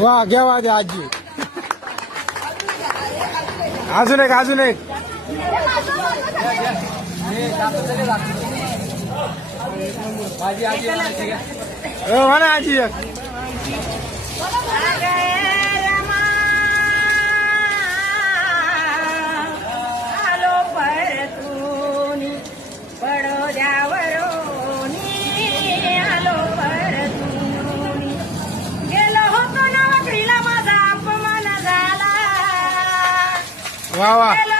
वा घ्या वा द्या आजी. अजून एक अजून एक. हो, म्हणा आजी एक. वा वा.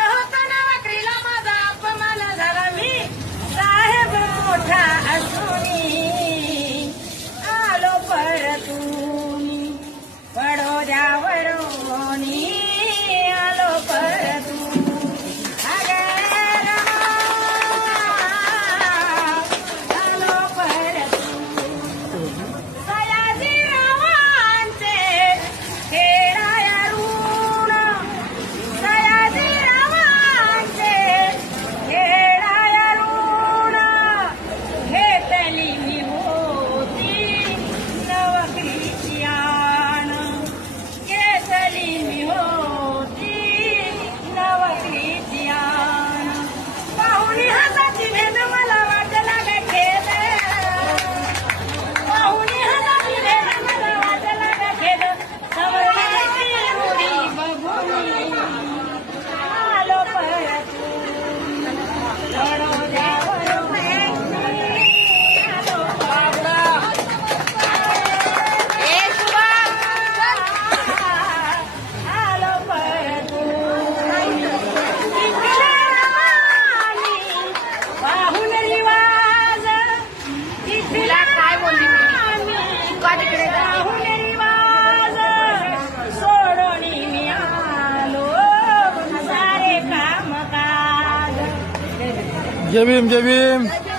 Cebim cebim.